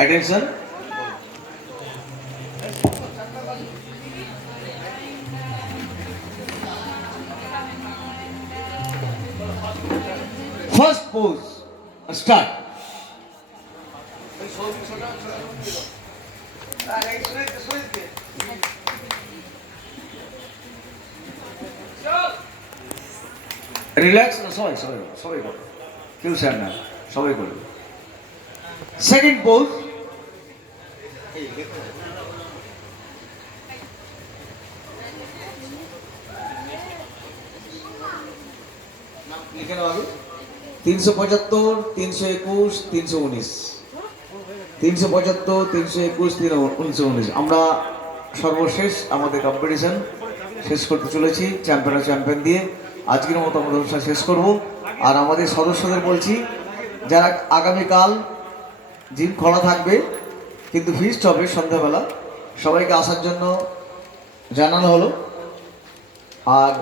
Attention. First pose. Start. Relax না সবাই সবাই সবাই করো, কেউ স্যার না, সবাই করবে। সেকেন্ড পোজ, লিখে নাও আগে। 375, 321, 319, 375, 321, 319। আমরা সর্বশেষ আমাদের কম্পিটিশন শেষ করতে চলেছি চ্যাম্পিয়ন দিয়ে। আজকের মতো আমাদের অনুষ্ঠান শেষ করব। আর আমাদের সদস্যদের বলছি, যারা আগামীকাল জিম খোলা থাকবে কিন্তু ফিস্ট হবে সন্ধ্যাবেলা, সবাইকে আসার জন্য জানানো হলো। আর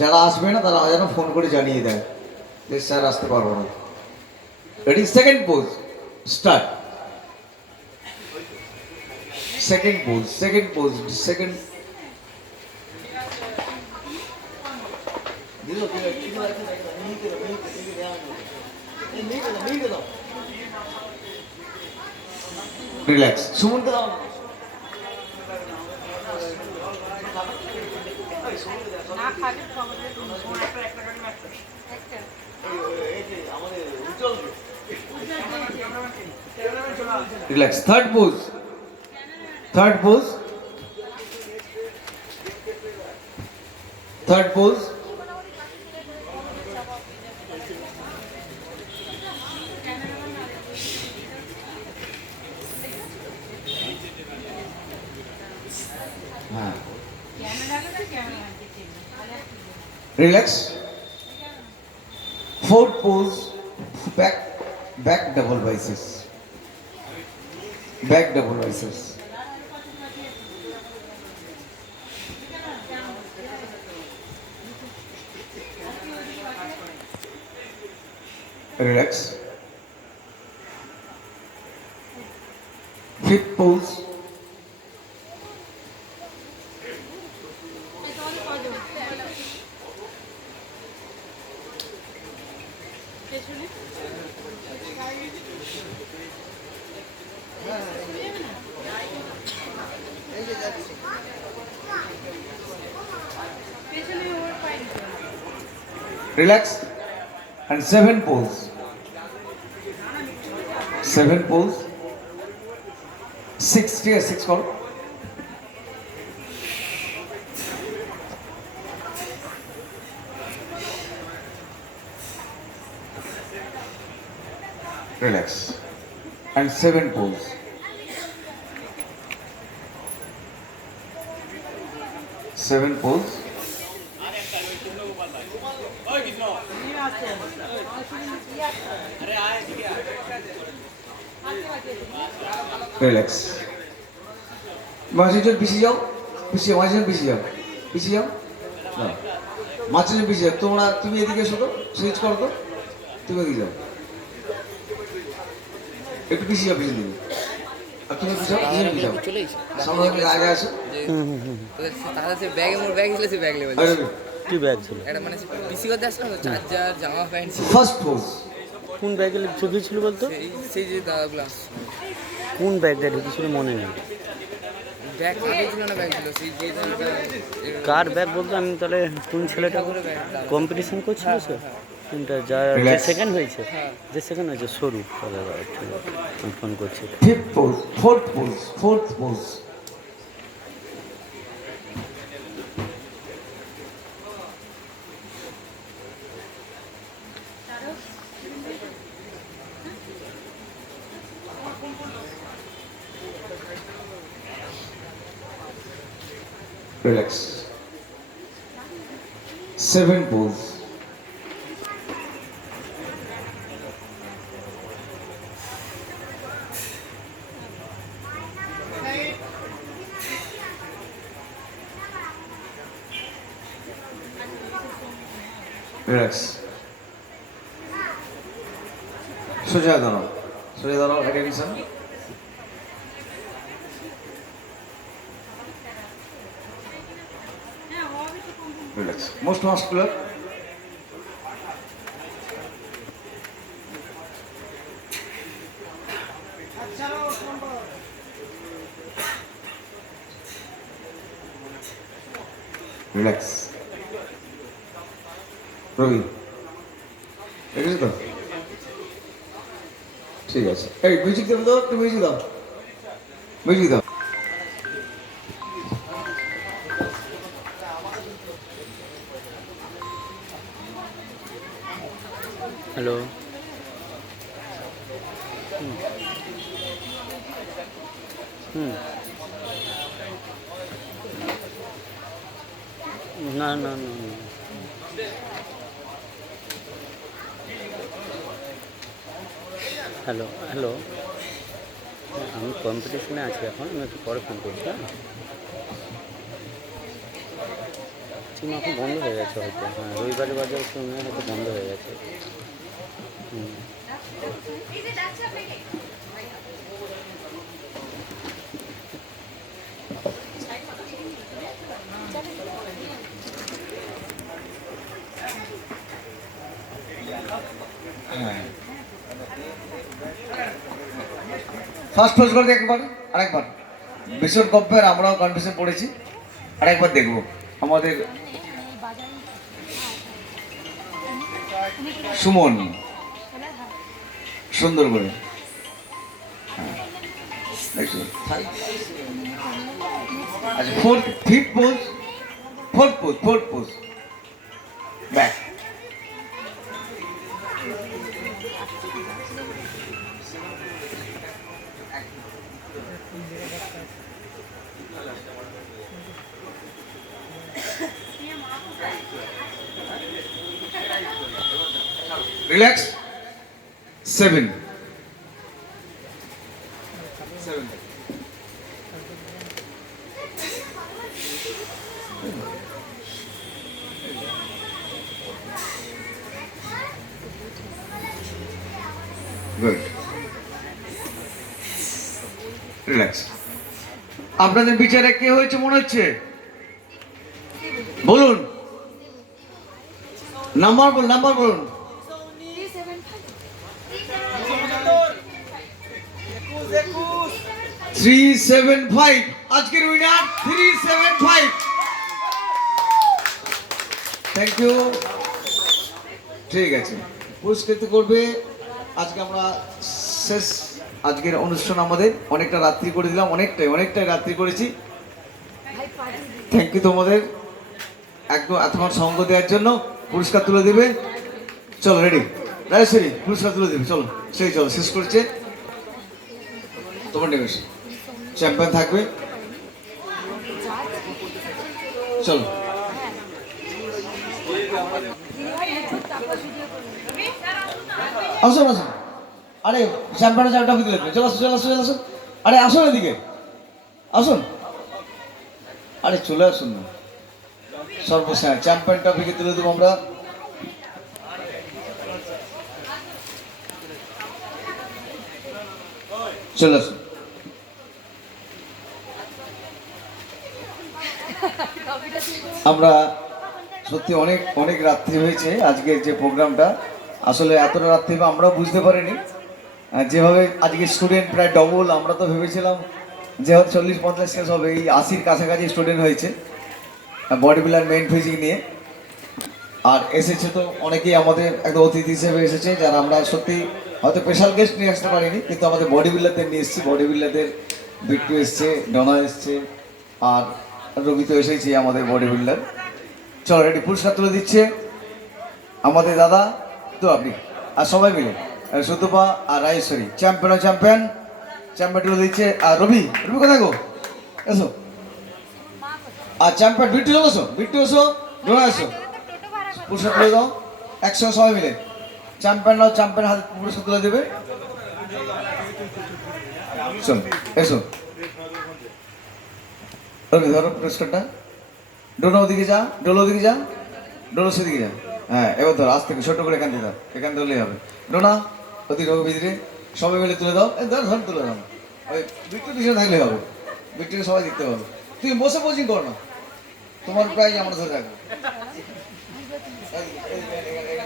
যারা আসবে না তারা যেন ফোন করে জানিয়ে দেয় যে স্যার আসতে পারবো না। Ready, second pose, start. Second pose, second pose, second. Relax, সুমনকে দাও না। Relax, third pose, third pose, third pose. হ্যাঁ, relax, fourth pose, back double biceps, back double biceps. Relax. Fifth pose, relax, and seven pose, seven pose, 6 call. Relax, and seven pose, seven pose. Relax, মাঝে পিছিয়ে যাও, পিছিয়ে মাঝে পিছিয়ে যাও, পিছিয়ে যাও না, মাঝে পিছিয়ে যাও। তোমরা তুমি এদিকে এসো তো, সুইচ করো তো, তুমি এদিকে যাও, একটু পিছিয়ে যাও, পিছিয়ে দিবে। আর তুমি পিছাও, পিছিয়ে পিছাও, সামনে আগে আসো। ব্যাগে মোর ব্যাগ ছিল, সে ব্যাগ লেভেল কি ব্যাগ ছিল? এটা মানে পিসি করতে আসলাম তো, চার্জার, জামা প্যান্ট ছিল। ফার্স্ট পোজ, কোন ব্যাগে ঢুকেছিল বলতো? সেই যে দাদাগুলো কোন ব্যাগটা ঢুকেছিল মনে নেই। ব্যাগ আগে ছিল না, ব্যাগ ছিল সেই যে কার ব্যাগ বলতো? আমি তাহলে কোন ছেলেটা কম্পিটিশন করছিল স্যার? কোনটা যা সেকেন্ড হয়েছে? যে সেকেন্ড হয়েছে সরু, তাহলে একটু ফোন করছি। Fifth pose, fourth pose, fourth pose. Relax. Seven pose. Relax. সোজা দাঁড়াও, সোজা দাঁড়াও, attention. Most muscular. রিল্যাক্স। রবি দেখেছি তো, ঠিক আছে। এই মিউজিক দেবো তো, একটু মিউজিক দাও, মিউজিক দাও। হ্যালো। হুম। না না না না। হ্যালো হ্যালো, আমি কম্পিটিশনে আছি এখন, আমি একটু পরে ফোন করছি। হ্যাঁ, সিম এখন বন্ধ হয়ে গেছে হয়তো। হ্যাঁ, রবিবারে বাজার শুনে হয়তো বন্ধ হয়ে গেছে। হুম। ফার্স্ট ফার্স্ট করে একবার, আরেকবার ভীষণ কম্পেয়ার, আমরাও কন্ডিশন পড়েছি, আরেকবার দেখবো আমাদের সুমন সুন্দর করে। আচ্ছা, fourth fifth pose, fourth pose back. Relax. 7 good. Relax. আপনাদের বিচারে কে হয়েছে মনে হচ্ছে? বলুন নাম্বার, নাম্বার বলুন। 375 আজকের উইনার 375। Thank you. ঠিক আছে, পুরস্কৃত করবে। আজকে আমরা শেষ আজকের অনুষ্ঠান, আমাদের অনেকটা রাত্রি করে দিলাম, অনেকটাই রাত্রি করেছি। থ্যাংক ইউ তোমাদের একদম এতক্ষণ সঙ্গ দেওয়ার জন্য। পুরস্কার তুলে দেবে, চলো রেডি রাজেশ্বরী, পুরস্কার তুলে দেবে, চলো সেই চলো শেষ করছে তোমার নিবেশ। চ্যাম্পিয়ন থাকবে, চলো। আসুন আসুন, আরে চ্যাম্পিয়নের চারটা দিলে চলে আসুন, চলে আসুন, চলে আসুন। আরে আসুন এদিকে, আসুন, আরে চলে আসুন না। সর্বশেষ চ্যাম্পিয়ন ট্রফিকে তুলে দেবো আমরা। চলে আসুন। আমরা সত্যি অনেক অনেক রাত্রি হয়েছে আজকের যে প্রোগ্রামটা, আসলে এতটা রাত্রি আমরাও বুঝতে পারিনি। যেভাবে আজকে স্টুডেন্ট প্রায় ডবল, আমরা তো ভেবেছিলাম যে হয়তো 40-50 শেষ হবে, এই 80-র কাছাকাছি স্টুডেন্ট হয়েছে বডি বিল্ডার মেইন ফিজিক নিয়ে। আর এসেছে তো অনেকেই আমাদের একদম অতিথি হিসেবে এসেছে, যারা আমরা সত্যি হয়তো স্পেশাল গেস্ট নিয়ে আসতে পারিনি, কিন্তু আমাদের বডি বিল্ডারদের নিয়ে এসেছি। বডি বিল্ডারদের বিট্টু এসছে, ডনা এসছে, আর রবি তো এসেছি আমাদের বডি বিল্ডার। চলো রেডি, পুরস্কার তুলে দিচ্ছে আমাদের দাদা তো আপনি আর সবাই মিলে, সুতপা আর রাজেশ্বরী চ্যাম্পিয়ন তুলে দিচ্ছে। আর রবি কোথায় গো, এসো। আর চ্যাম্পিয়ন বিট্টু এসো, ডোনা এসো, পুরস্কার তুলে দাও একসঙ্গে সবাই মিলে। চ্যাম্পিয়ন হাতে পুরস্কার তুলে দেবে। চল এসো রবি, ধরো পুরস্কারটা। ডোনা ওদিকে যা, ডোলো সেদিকে যা। হ্যাঁ এবার ধর, আজ থেকে ছোট করে এখান থেকে দাও, এখান ধরলেই হবে। ডোনা ওদিকে ভিতরে সবাই মিলে তুলে দাও। ধর তুলে দাও, ওই বিট্টু পিছনে থাকলে হবে, বিট্টুকে সবাই দেখতে পাবে। তুমি বসে কোচিং কর না, তোমার প্রাইজ আমরা ধরে রাখবো।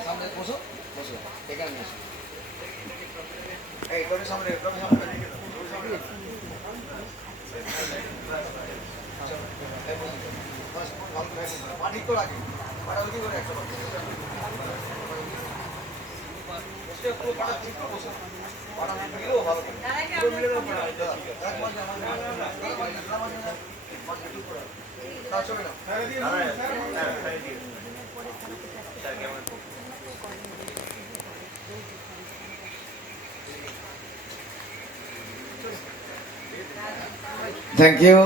সামনে বসো, বসো, এখানে এসো। এই তোর সামনে, তোর সামনে। মাটি তো লাগে, পাটা উঁচু করে একটা বসে পুরো পাটা ঠিক করে বসো। পাটা মিলেও ভালো করে। পুরো মিলে দাও পাটা। এক মাস না চলে না। Thank you.